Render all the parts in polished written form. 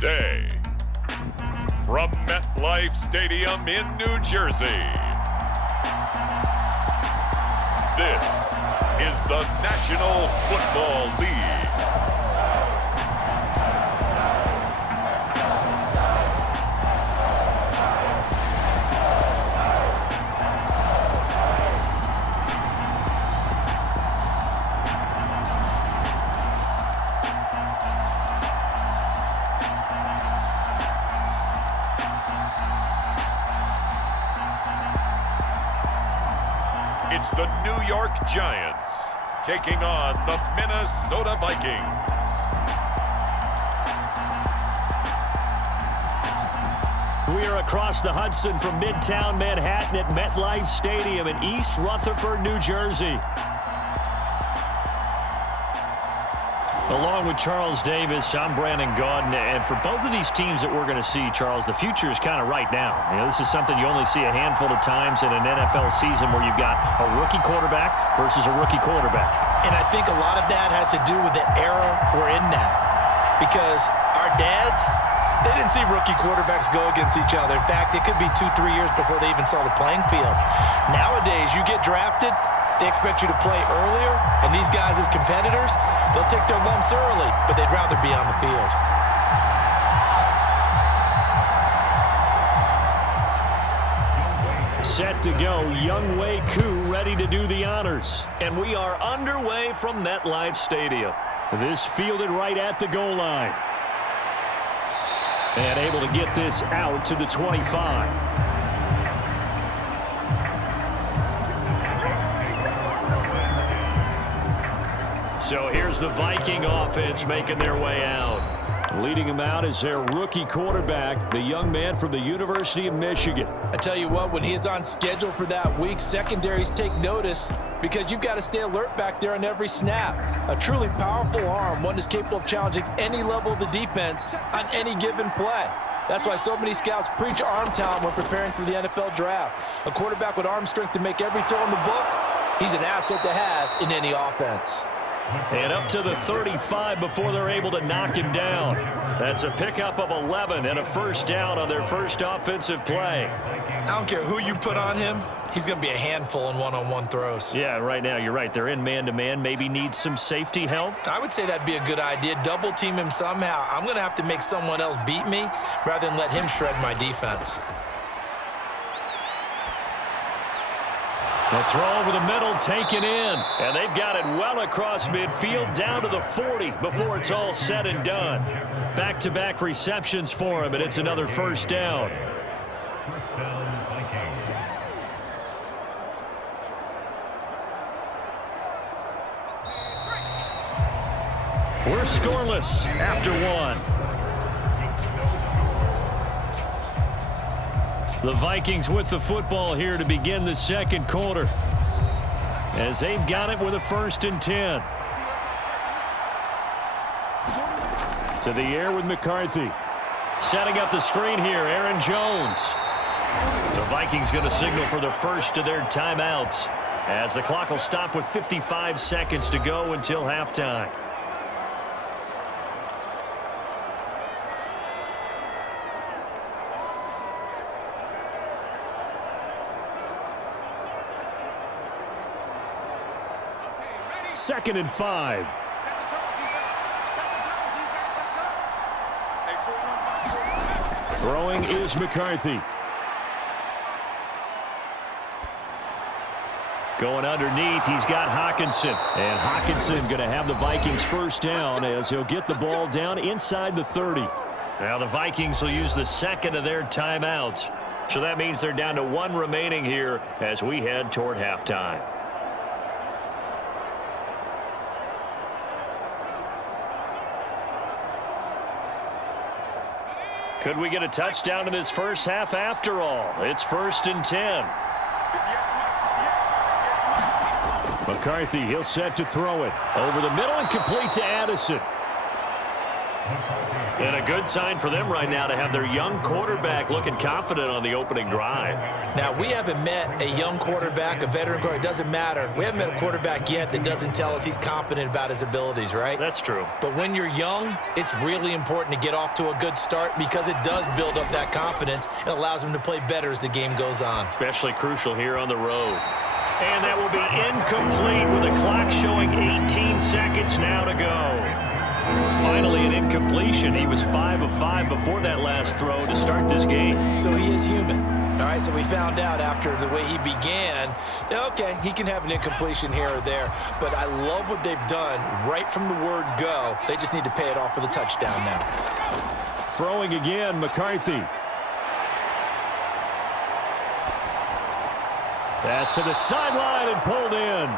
Today, from MetLife Stadium in New Jersey, this is the National Football League. It's the New York Giants taking on the Minnesota Vikings. We are across the Hudson from Midtown Manhattan at MetLife Stadium in East Rutherford, New Jersey. Along with Charles Davis, I'm Brandon Gaudin, and for both of these teams that we're going to see, Charles, the future is kind of right now. You know, this is something you only see a handful of times in an NFL season where you've got a rookie quarterback versus a rookie quarterback. And I think a lot of that has to do with the era we're in now. Because our dads, they didn't see rookie quarterbacks go against each other. In fact, it could be 2-3 years before they even saw the playing field. Nowadays, you get drafted, they expect you to play earlier, and these guys as competitors, they'll take their lumps early, but they'd rather be on the field. Set to go, Younghoe Koo ready to do the honors. And we are underway from MetLife Stadium. This fielded right at the goal line. And able to get this out to the 25. So here's the Viking offense making their way out. Leading them out is their rookie quarterback, the young man from the University of Michigan. I tell you what, when he is on schedule for that week, secondaries take notice because you've got to stay alert back there on every snap. A truly powerful arm, one that's capable of challenging any level of the defense on any given play. That's why so many scouts preach arm talent when preparing for the NFL draft. A quarterback with arm strength to make every throw in the book, he's an asset to have in any offense. And up to the 35 before they're able to knock him down. That's a pickup of 11 and a first down on their first offensive play. I don't care who you put on him, he's going to be a handful in one-on-one throws. Yeah, right now you're right. They're in man-to-man. Maybe need some safety help. I would say that'd be a good idea. Double team him somehow. I'm going to have to make someone else beat me rather than let him shred my defense. The throw over the middle taken in. And they've got it well across midfield down to the 40 before it's all said and done. Back-to-back receptions for him, and it's another first down. We're scoreless after one. The Vikings with the football here to begin the second quarter, as they've got it with a 1st and 10. To the air with McCarthy. Setting up the screen here, Aaron Jones. The Vikings going to signal for the first of their timeouts, as the clock will stop with 55 seconds to go until halftime. Second and 5. Throwing is McCarthy. Going underneath, he's got Hockenson. And Hockenson going to have the Vikings first down as he'll get the ball down inside the 30. Now the Vikings will use the second of their timeouts. So that means they're down to one remaining here as we head toward halftime. Could we get a touchdown in this first half after all? It's 1st and 10. McCarthy, he'll set to throw it. Over the middle and complete to Addison. And a good sign for them right now to have their young quarterback looking confident on the opening drive. Now, we haven't met a young quarterback, a veteran quarterback. It doesn't matter. We haven't met a quarterback yet that doesn't tell us he's confident about his abilities, right? That's true. But when you're young, it's really important to get off to a good start because it does build up that confidence and allows him to play better as the game goes on. Especially crucial here on the road. And that will be incomplete with the clock showing 18 seconds now to go. Finally an incompletion. He was 5 of 5 before that last throw to start this game. So he is human. All right, so we found out after the way he began, okay, he can have an incompletion here or there, but I love what they've done right from the word go. They just need to pay it off with a touchdown now. Throwing again, McCarthy. Pass to the sideline and pulled in.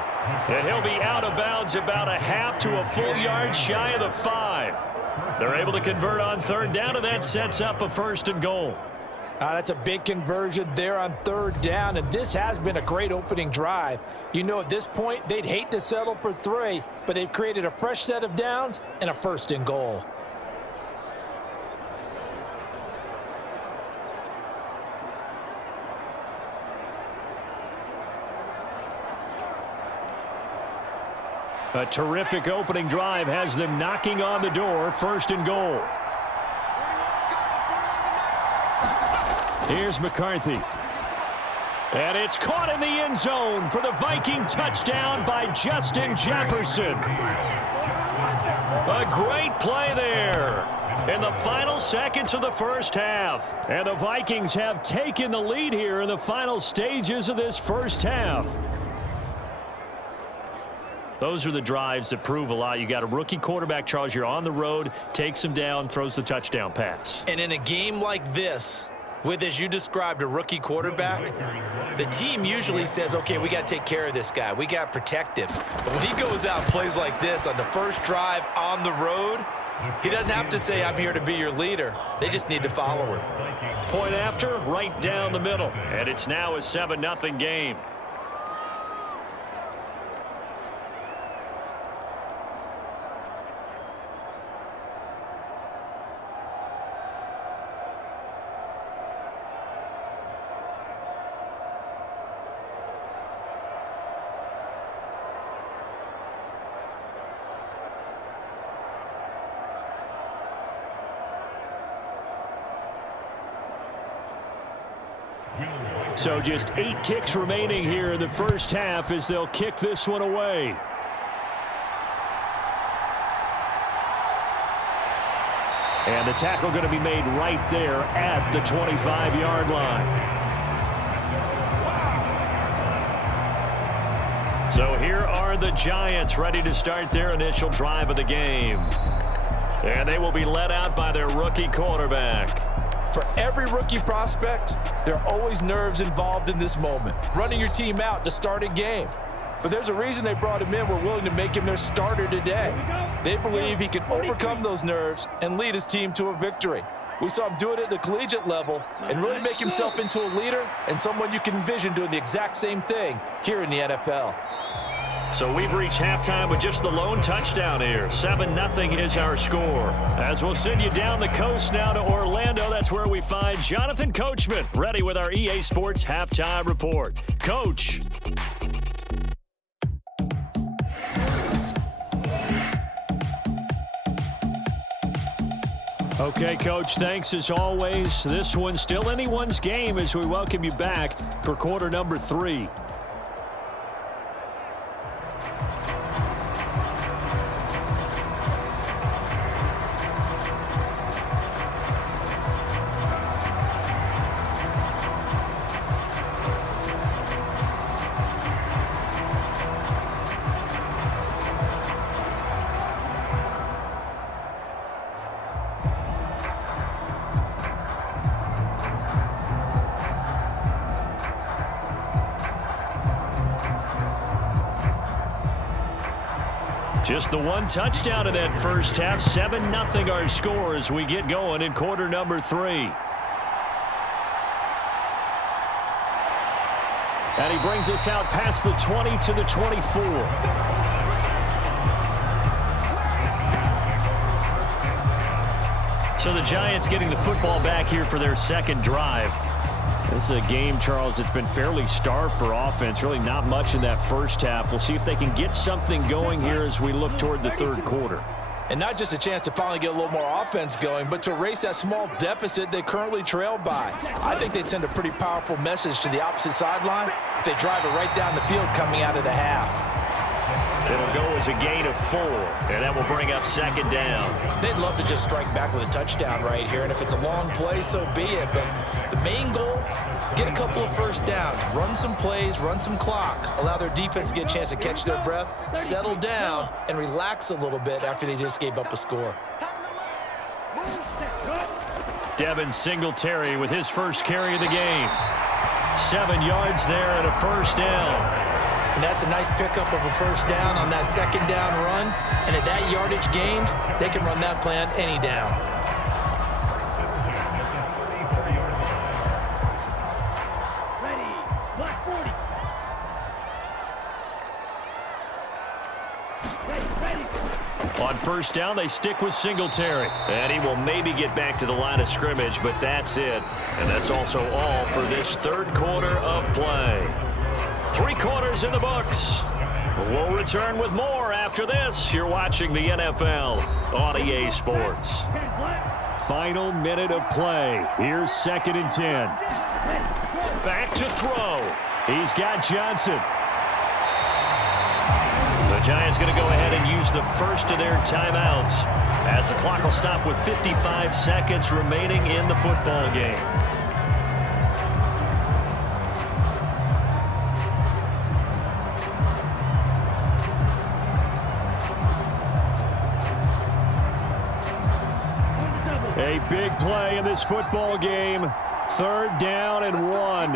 And he'll be out of bounds about a half to a full yard shy of the 5. They're able to convert on third down, and that sets up a 1st and goal. That's a big conversion there on third down, and this has been a great opening drive. You know, at this point, they'd hate to settle for 3, but they've created a fresh set of downs and a 1st and goal. A terrific opening drive has them knocking on the door, 1st and goal. Here's McCarthy. And it's caught in the end zone for the Viking touchdown by Justin Jefferson. A great play there in the final seconds of the first half. And the Vikings have taken the lead here in the final stages of this first half. Those are the drives that prove a lot. You got a rookie quarterback, Charles. You're on the road, takes him down, throws the touchdown pass. And in a game like this, with, as you described, a rookie quarterback, the team usually says, okay, we got to take care of this guy. We got to protect him. But when he goes out and plays like this on the first drive on the road, he doesn't have to say, I'm here to be your leader. They just need to follow him. Point after, right down the middle. And it's now a 7-0 game. So just 8 ticks remaining here in the first half as they'll kick this one away. And the tackle going to be made right there at the 25-yard line. So here are the Giants ready to start their initial drive of the game. And they will be led out by their rookie quarterback. For every rookie prospect, there are always nerves involved in this moment. Running your team out to start a game. But there's a reason they brought him in. We're willing to make him their starter today. They believe he can overcome those nerves and lead his team to a victory. We saw him do it at the collegiate level and really make himself into a leader and someone you can envision doing the exact same thing here in the NFL. So we've reached halftime with just the lone touchdown here. 7-0 is our score. As we'll send you down the coast now to Orlando, that's where we find Jonathan Coachman, ready with our EA Sports Halftime Report. Coach. Okay, Coach, thanks as always. This one's still anyone's game as we welcome you back for quarter number 3. Just the one touchdown in that first half. 7-0 our score as we get going in quarter number 3. And he brings us out past the 20 to the 24. So the Giants getting the football back here for their second drive. This is a game, Charles, that's been fairly starved for offense. Really not much in that first half. We'll see if they can get something going here as we look toward the third quarter. And not just a chance to finally get a little more offense going, but to erase that small deficit they currently trail by. I think they'd send a pretty powerful message to the opposite sideline if they drive it right down the field coming out of the half. It'll go as a gain of 4, and that will bring up second down. They'd love to just strike back with a touchdown right here, and if it's a long play, so be it. But the main goal, get a couple of first downs, run some plays, run some clock, allow their defense to get a chance to catch their breath, settle down, and relax a little bit after they just gave up a score. Devin Singletary with his first carry of the game. 7 yards there and a first down. And that's a nice pickup of a first down on that second down run. And at that yardage gained, they can run that play on any down. On first down, they stick with Singletary. And he will maybe get back to the line of scrimmage, but that's it. And that's also all for this third quarter of play. 3 quarters in the books. We'll return with more after this. You're watching the NFL on EA Sports. Final minute of play. Here's 2nd and 10. Back to throw. He's got Johnson. The Giants going to go ahead and use the first of their timeouts as the clock will stop with 55 seconds remaining in the football game. A big play in this football game. 3rd down and 1.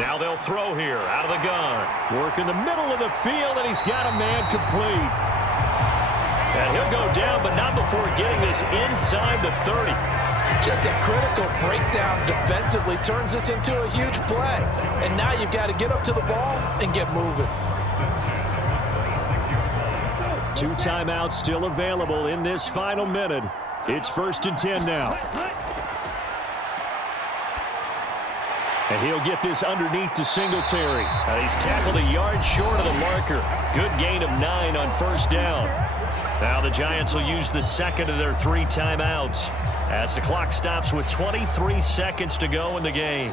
Now they'll throw here out of the gun. Work in the middle of the field, and he's got a man complete. And he'll go down, but not before getting this inside the 30. Just a critical breakdown defensively turns this into a huge play. And now you've got to get up to the ball and get moving. 2 timeouts still available in this final minute. It's 1st and 10 now. And he'll get this underneath to Singletary. He's tackled a yard short of the marker. Good gain of 9 on first down. Now the Giants will use the second of their 3 timeouts as the clock stops with 23 seconds to go in the game.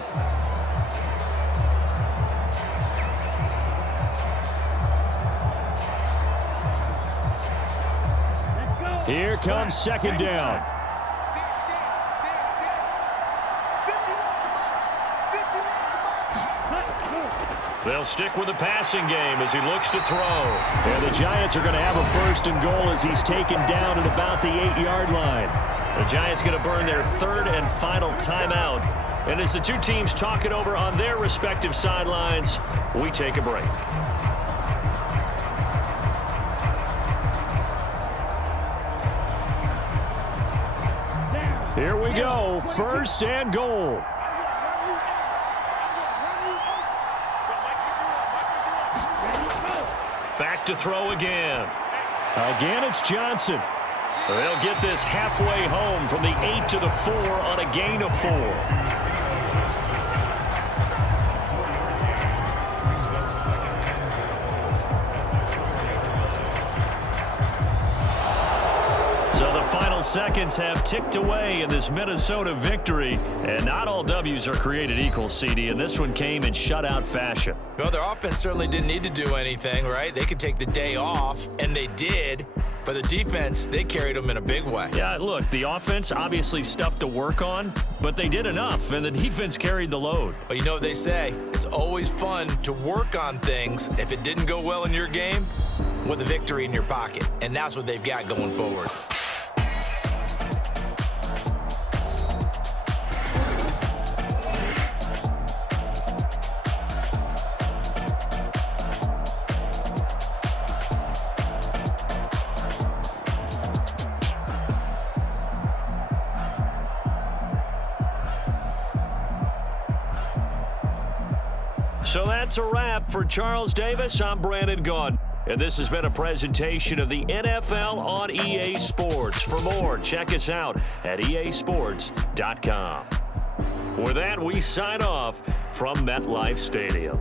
Here comes 2nd down. They'll stick with the passing game as he looks to throw. And the Giants are going to have a 1st and goal as he's taken down at about the 8-yard line. The Giants going to burn their 3rd and final timeout. And as the 2 teams talk it over on their respective sidelines, we take a break. Here we go, 1st and goal. Back to throw again. Again, it's Johnson. They'll get this halfway home from the 8 to the 4 on a gain of 4. So the final seconds have ticked away in this Minnesota victory. And not all W's are created equal, CD, and this one came in shutout fashion. Well, their offense certainly didn't need to do anything, right? They could take the day off, and they did. But the defense, they carried them in a big way. Yeah, look, the offense, obviously stuff to work on, but they did enough, and the defense carried the load. Well, you know what they say. It's always fun to work on things. If it didn't go well in your game, with a victory in your pocket. And that's what they've got going forward. So that's a wrap for Charles Davis. I'm Brandon Gaudin. And this has been a presentation of the NFL on EA Sports. For more, check us out at easports.com. With that, we sign off from MetLife Stadium.